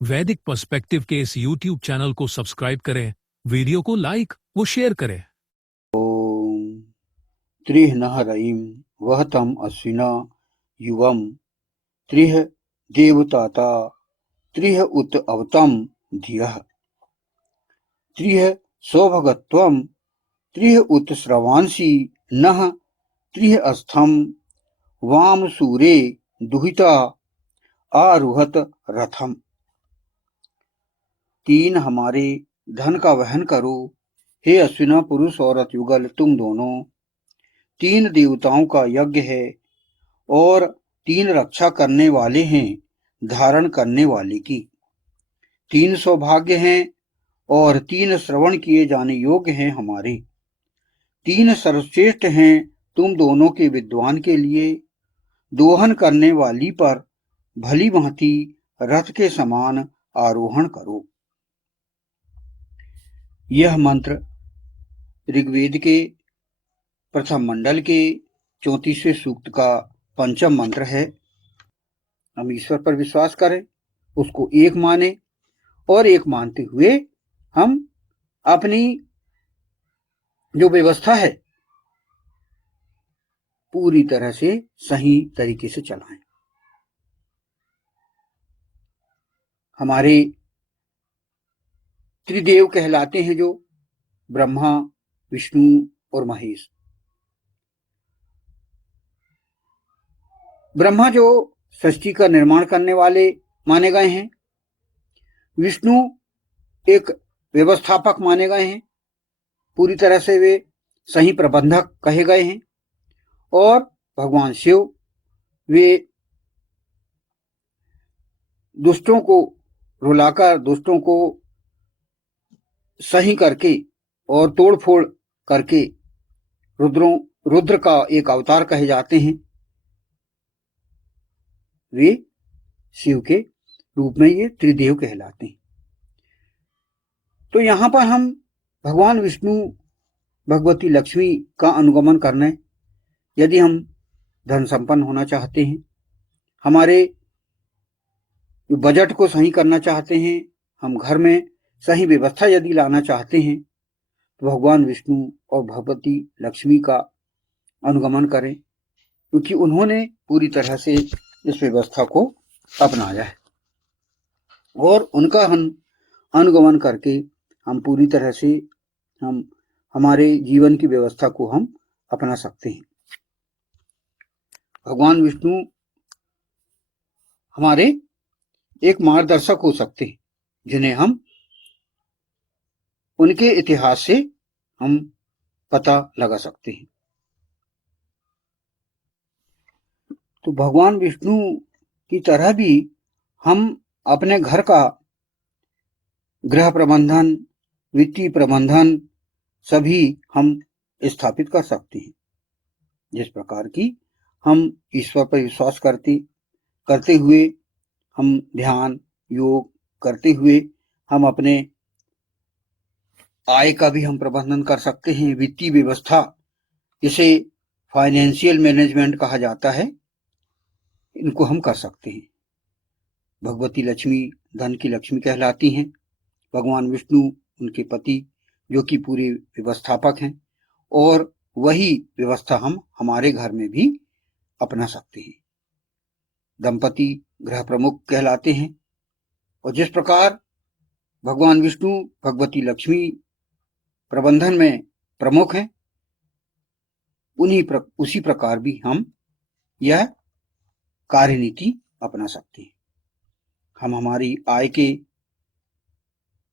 वैदिक पर्सपेक्टिव के इस YouTube चैनल को सब्सक्राइब करें, वीडियो को लाइक व शेयर करें। ओम त्रिह नः रयिं वहतम् अश्विना युवम् त्रिह देवताता त्रिह उत अवतम धियः त्रिह सौभगत्वम् त्रिह उत श्रवांसि नः त्रिह अस्थम वाम सूरे दुहिता आरुहत रथम। तीन हमारे धन का वहन करो, हे अश्विना पुरुष और अतयुगल तुम दोनों। तीन देवताओं का यज्ञ है और तीन रक्षा करने वाले हैं धारण करने वाले की। तीन सौभाग्य हैं और तीन श्रवण किए जाने योग्य हैं हमारे। तीन सर्वश्रेष्ठ हैं तुम दोनों के विद्वान के लिए। दोहन करने वाली पर भली भांति रथ के समान आरोहण करो। यह मंत्र ऋग्वेद के प्रथम मंडल के 34वें सूक्त का पंचम मंत्र है। हम ईश्वर पर विश्वास करें, उसको एक माने और एक मानते हुए हम अपनी जो व्यवस्था है पूरी तरह से सही तरीके से चलाएं। हमारे त्रिदेव कहलाते हैं जो ब्रह्मा, विष्णु और महेश। ब्रह्मा जो सृष्टि का निर्माण करने वाले माने गए हैं, विष्णु एक व्यवस्थापक माने गए हैं, पूरी तरह से वे सही प्रबंधक कहे गए हैं, और भगवान शिव वे दुष्टों को रुलाकर, दुष्टों को सही करके और तोड़फोड़ करके रुद्र का एक अवतार कहे जाते हैं। वे शिव के रूप में ये त्रिदेव कहलाते हैं। तो यहां पर हम भगवान विष्णु, भगवती लक्ष्मी का अनुगमन करने, यदि हम धन संपन्न होना चाहते हैं, हमारे बजट को सही करना चाहते हैं, हम घर में सही व्यवस्था यदि लाना चाहते हैं, तो भगवान विष्णु और भगवती लक्ष्मी का अनुगमन करें, क्योंकि उन्होंने पूरी तरह से इस व्यवस्था को अपनाया है और उनका हम अनुगमन करके हम पूरी तरह से हम हमारे जीवन की व्यवस्था को हम अपना सकते हैं। भगवान विष्णु हमारे एक मार्गदर्शक हो सकते हैं, जिन्हें हम उनके इतिहास से हम पता लगा सकते हैं। तो भगवान विष्णु की तरह भी हम अपने घर का गृह प्रबंधन, वित्तीय प्रबंधन सभी हम स्थापित कर सकते हैं। जिस प्रकार की हम ईश्वर पर विश्वास करते हुए हम ध्यान योग करते हुए हम अपने आय का भी हम प्रबंधन कर सकते हैं। वित्तीय व्यवस्था, इसे फाइनेंशियल मैनेजमेंट कहा जाता है, इनको हम कर सकते हैं। भगवती लक्ष्मी धन की लक्ष्मी कहलाती हैं। भगवान विष्णु उनके पति जो कि पूरे व्यवस्थापक हैं, और वही व्यवस्था हम हमारे घर में भी अपना सकते हैं। दंपति गृह प्रमुख कहलाते हैं, और जिस प्रकार भगवान विष्णु भगवती लक्ष्मी प्रबंधन में प्रमुख हैं, उसी प्रकार भी हम यह कार्यनीति अपना सकते हैं। हम हमारी आय के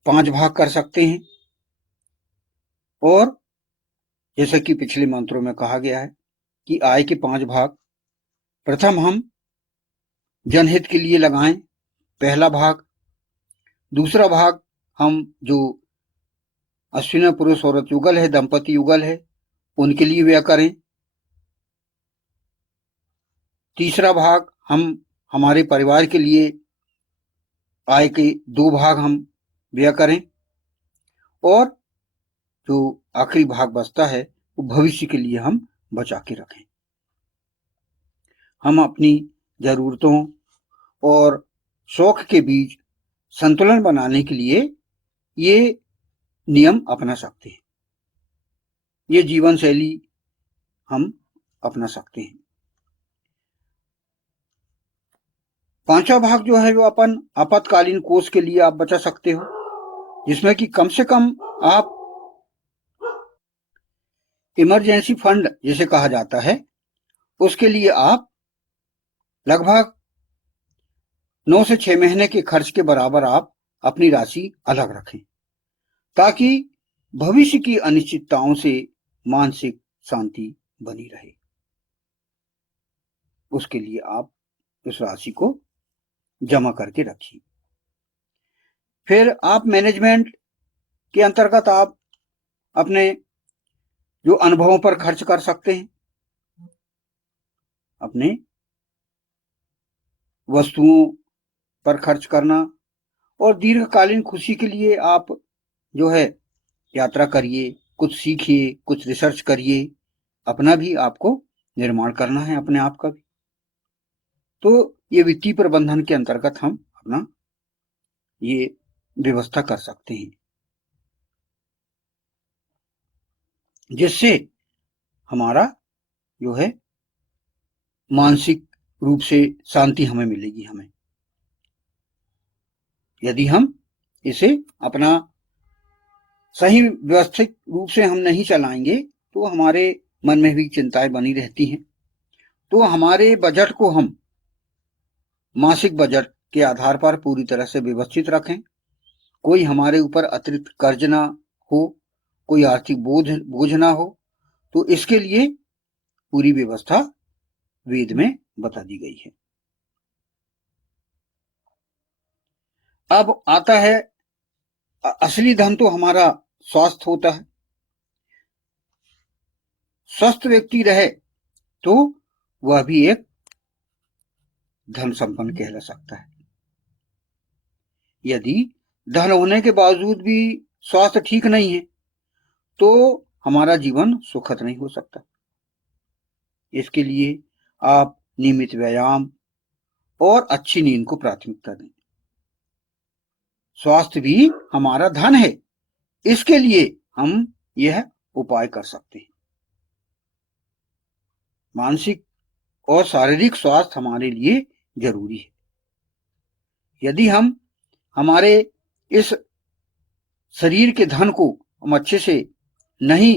5 भाग कर सकते हैं, और जैसा कि पिछले मंत्रों में कहा गया है कि आय के 5 भाग प्रथम हम जनहित के लिए लगाएं, पहला भाग। दूसरा भाग हम जो अश्विनी पुरुष औरत युगल है, दंपति युगल है, उनके लिए व्यय करें। तीसरा भाग हम हमारे परिवार के लिए आय के 2 भाग हम व्यय करें, और जो आखिरी भाग बचता है वो भविष्य के लिए हम बचा के रखें। हम अपनी जरूरतों और शौक के बीच संतुलन बनाने के लिए ये नियम अपना सकते हैं, ये जीवन शैली हम अपना सकते हैं। पांचवा भाग जो है वो अपन आपातकालीन कोष के लिए आप बचा सकते हो, जिसमें कि कम से कम आप इमरजेंसी फंड जिसे कहा जाता है उसके लिए आप लगभग 9 से 6 महीने के खर्च के बराबर आप अपनी राशि अलग रखें, ताकि भविष्य की अनिश्चितताओं से मानसिक शांति बनी रहे। उसके लिए आप उस राशि को जमा करके रखिए। फिर आप मैनेजमेंट के अंतर्गत आप अपने जो अनुभवों पर खर्च कर सकते हैं, अपने वस्तुओं पर खर्च करना, और दीर्घकालीन खुशी के लिए आप जो है यात्रा करिए, कुछ सीखिए, कुछ रिसर्च करिए, अपना भी आपको निर्माण करना है, अपने आप का भी। तो ये वित्तीय प्रबंधन के अंतर्गत हम अपना ये व्यवस्था कर सकते हैं, जिससे हमारा जो है मानसिक रूप से शांति हमें मिलेगी। हमें यदि हम इसे अपना सही व्यवस्थित रूप से हम नहीं चलाएंगे तो हमारे मन में भी चिंताएं बनी रहती हैं। तो हमारे बजट को हम मासिक बजट के आधार पर पूरी तरह से व्यवस्थित रखें, कोई हमारे ऊपर अतिरिक्त कर्ज ना हो, कोई आर्थिक बोझ ना हो। तो इसके लिए पूरी व्यवस्था वेद में बता दी गई है। अब आता है असली धन तो हमारा स्वास्थ्य होता है। स्वस्थ व्यक्ति रहे तो वह भी एक धन संपन्न कहला सकता है। यदि धन होने के बावजूद भी स्वास्थ्य ठीक नहीं है तो हमारा जीवन सुखद नहीं हो सकता। इसके लिए आप नियमित व्यायाम और अच्छी नींद को प्राथमिकता दें। स्वास्थ्य भी हमारा धन है, इसके लिए हम यह उपाय कर सकते हैं। मानसिक और शारीरिक स्वास्थ्य हमारे लिए जरूरी है। यदि हम हमारे इस शरीर के धन को हम अच्छे से नहीं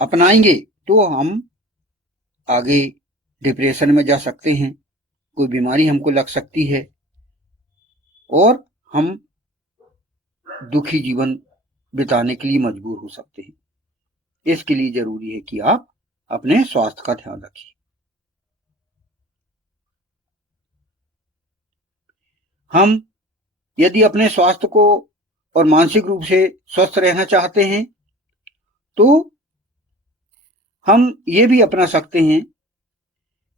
अपनाएंगे तो हम आगे डिप्रेशन में जा सकते हैं, कोई बीमारी हमको लग सकती है और हम दुखी जीवन बिताने के लिए मजबूर हो सकते हैं। इसके लिए जरूरी है कि आप अपने स्वास्थ्य का ध्यान रखिए। हम यदि अपने स्वास्थ्य को और मानसिक रूप से स्वस्थ रहना चाहते हैं तो हम ये भी अपना सकते हैं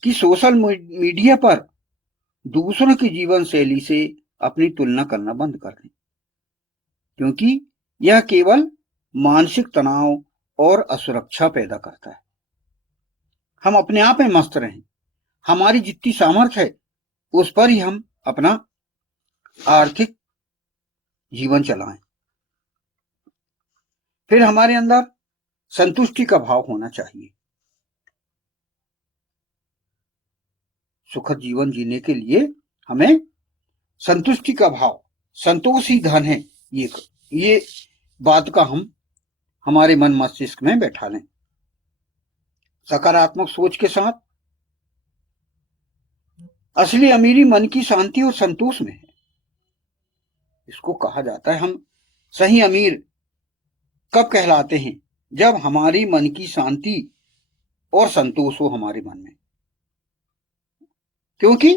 कि सोशल मीडिया पर दूसरों की जीवन शैली से अपनी तुलना करना बंद कर दें, क्योंकि यह केवल मानसिक तनाव और असुरक्षा पैदा करता है। हम अपने आप में मस्त रहें, हमारी जितनी सामर्थ्य है उस पर ही हम अपना आर्थिक जीवन चलाएं। फिर हमारे अंदर संतुष्टि का भाव होना चाहिए। सुखद जीवन जीने के लिए हमें संतुष्टि का भाव, संतोष ही धन है, ये बात का हम हमारे मन मस्तिष्क में बैठा लें। सकारात्मक सोच के साथ असली अमीरी मन की शांति और संतोष में है। इसको कहा जाता है हम सही अमीर कब कहलाते हैं, जब हमारी मन की शांति और संतोष हो हमारे मन में। क्योंकि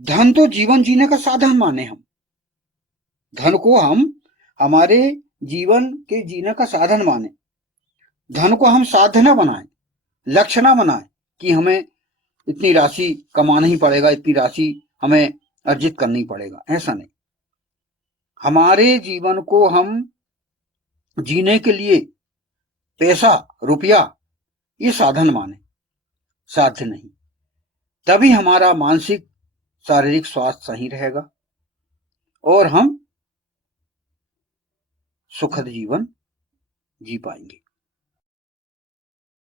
धन तो जीवन जीने का साधन माने, हम धन को हम हमारे जीवन के जीने का साधन माने, धन को हम साध्य न बनाएं, लक्ष्य न बनाएं कि हमें इतनी राशि कमाना ही पड़ेगा, इतनी राशि हमें अर्जित करनी पड़ेगा। ऐसा नहीं, हमारे जीवन को हम जीने के लिए पैसा रुपया ये साधन माने, साध्य नहीं। तभी हमारा मानसिक शारीरिक स्वास्थ्य सही रहेगा और हम सुखद जीवन जी पाएंगे।